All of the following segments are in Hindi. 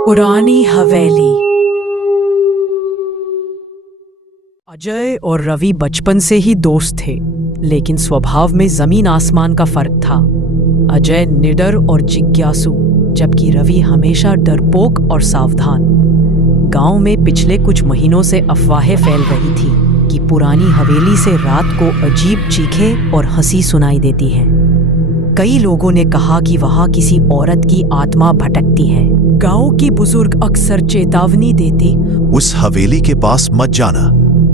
पुरानी हवेली। अजय और रवि बचपन से ही दोस्त थे, लेकिन स्वभाव में जमीन आसमान का फर्क था। अजय निडर और जिज्ञासु, जबकि रवि हमेशा डरपोक और सावधान। गांव में पिछले कुछ महीनों से अफवाहें फैल रही थी कि पुरानी हवेली से रात को अजीब चीखें और हंसी सुनाई देती है। कई लोगों ने कहा कि वहां किसी औरत की आत्मा भटकती है। गांव की बुजुर्ग अक्सर चेतावनी देते, उस हवेली के पास मत जाना,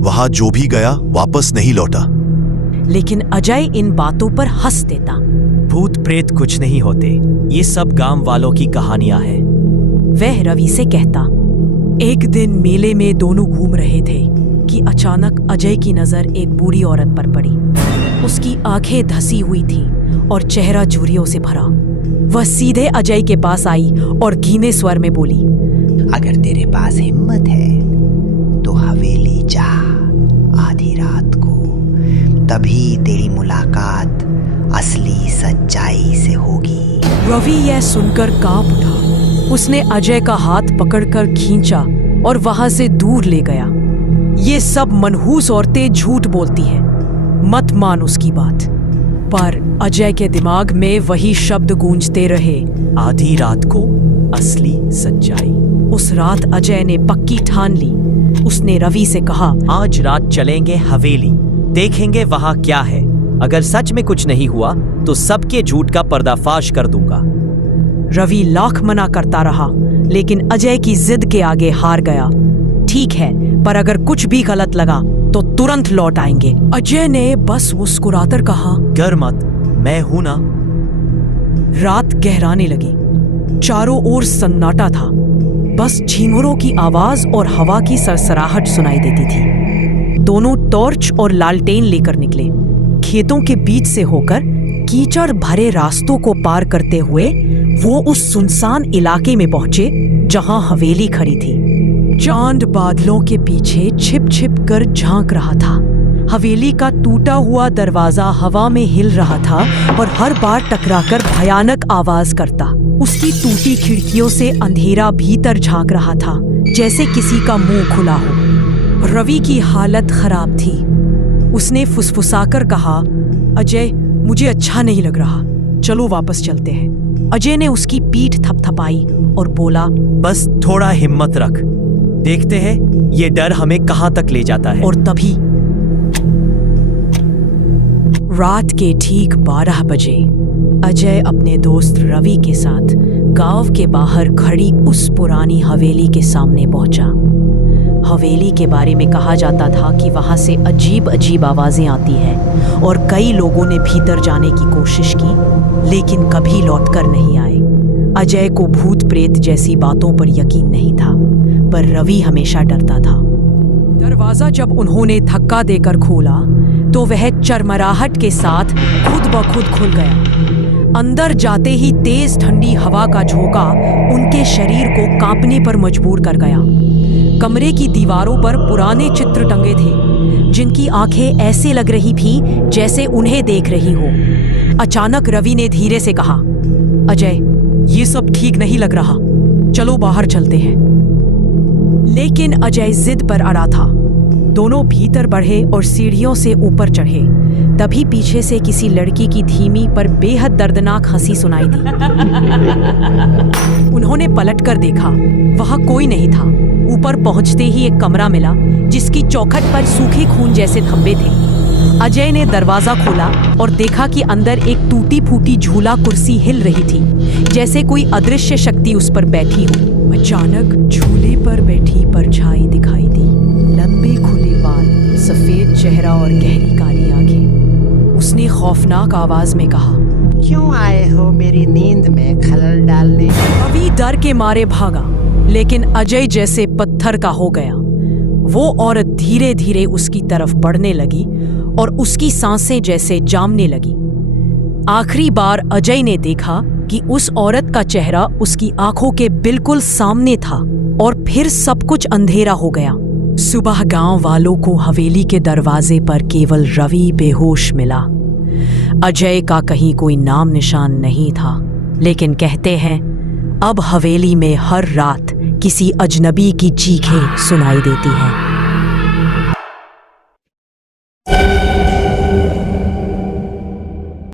वहां जो भी गया वापस नहीं लौटा। लेकिन अजय इन बातों पर हंस देता। भूत प्रेत कुछ नहीं होते, ये सब गांव वालों की कहानियां हैं। वह रवि से कहता। एक दिन मेले में दोनों घूम रहे थे कि अचानक अजय की नजर एक बूढ़ी औरत पर पड़ी। उसकी आंखें धसी हुई थी और चेहरा झुर्रियों से भरा। वह सीधे अजय के पास आई और धीमे स्वर में बोली, अगर तेरे पास हिम्मत है तो हवेली जा आधी रात को, तभी तेरी मुलाकात असली सच्चाई से होगी। रवि यह सुनकर कांप उठा। उसने अजय का हाथ पकड़कर खींचा और वहां से दूर ले गया। ये सब मनहूस औरतें झूठ बोलती हैं, मत मान उसकी बात। पर अजय के दिमाग में वही शब्द गूंजते रहे, आधी रात को असली सच्चाई। उस रात अजय ने पक्की ठान ली। उसने रवि से कहा, आज रात चलेंगे हवेली, देखेंगे वहां क्या है। अगर सच में कुछ नहीं हुआ तो सबके झूठ का पर्दाफाश कर दूंगा। रवि लाख मना करता रहा, लेकिन अजय की जिद के आगे हार गया। ठीक है, पर अगर कुछ भी गलत लगा तो तुरंत लौट आएंगे। अजय ने बस मुस्कुराकर कहा, डर मत, मैं हूं ना। रात गहराने लगी। चारों ओर सन्नाटा था। बस झींगुरों की आवाज और हवा की सरसराहट सुनाई देती थी। दोनों टॉर्च और लालटेन लेकर निकले। खेतों के बीच से होकर कीचड़ भरे रास्तों को पार करते हुए वो उस सुनसान इलाके में पहुंचे जहां हवेली खड़ी थी। चांद बादलों के पीछे छिप छिप कर झांक रहा था। हवेली का टूटा हुआ दरवाजा हवा में हिल रहा था और हर बार टकराकर भयानक आवाज करता। उसकी टूटी खिड़कियों से अंधेरा भीतर झांक रहा था, जैसे किसी का मुंह खुला हो। रवि की हालत खराब थी। उसने फुसफुसाकर कहा, अजय, मुझे अच्छा नहीं लग रहा, चलो वापस चलते हैं। अजय ने उसकी पीठ थपथपाई और बोला, बस थोड़ा हिम्मत रख, देखते हैं ये डर हमें कहां तक ले जाता है। और तभी रात के ठीक 12 बजे अजय अपने दोस्त रवि के साथ गांव के बाहर खड़ी उस पुरानी हवेली के सामने पहुंचा। हवेली के बारे में कहा जाता था कि वहां से अजीब अजीब आवाजें आती हैं और कई लोगों ने भीतर जाने की कोशिश की, लेकिन कभी लौटकर नहीं आए। अजय को भूत प्रेत जैसी बातों पर यकीन नहीं था, पर रवि हमेशा डरता था। दरवाजा जब उन्होंने धक्का देकर खोला तो वह चरमराहट के साथ खुद ब खुद खुल गया। अंदर जाते ही तेज ठंडी हवा का झोंका उनके शरीर को कांपने पर मजबूर कर गया। कमरे की दीवारों पर पुराने चित्र टंगे थे, जिनकी आंखें ऐसे लग रही थी जैसे उन्हें देख रही हो। अचानक रवि ने धीरे से कहा, अजय, ये सब ठीक नहीं लग रहा, चलो बाहर चलते हैं। लेकिन अजय जिद पर अड़ा था। दोनों भीतर बढ़े और सीढ़ियों से ऊपर चढ़े। तभी पीछे से किसी लड़की की धीमी पर बेहद दर्दनाक हंसी सुनाई दी। उन्होंने पलटकर देखा, वहां कोई नहीं था। ऊपर पहुंचते ही एक कमरा मिला, जिसकी चौखट पर सूखे खून जैसे धब्बे थे। अजय ने दरवाजा खोला और देखा कि अंदर एक टूटी फूटी झूला कुर्सी हिल रही थी, जैसे कोई अदृश्य शक्ति उस पर बैठी हो। अचानक झूले पर बैठी परछाई दिखाई दी। लंबे खुले बाल, सफेद चेहरा और गहरी काली आंखें। उसने खौफनाक आवाज में कहा, क्यों आए हो मेरी नींद में खलल डालने? रवि डर के मारे भागा, लेकिन अजय जैसे पत्थर का हो गया। वो औरत धीरे धीरे उसकी तरफ बढ़ने लगी और उसकी सांसें जैसे जामने लगी। आखिरी बार अजय ने देखा कि उस औरत का चेहरा उसकी आंखों के बिल्कुल सामने था और फिर सब कुछ अंधेरा हो गया। सुबह गांव वालों को हवेली के दरवाजे पर केवल रवि बेहोश मिला। अजय का कहीं कोई नाम निशान नहीं था, लेकिन कहते हैं अब हवेली में हर रात किसी अजनबी की चीखें सुनाई देती हैं।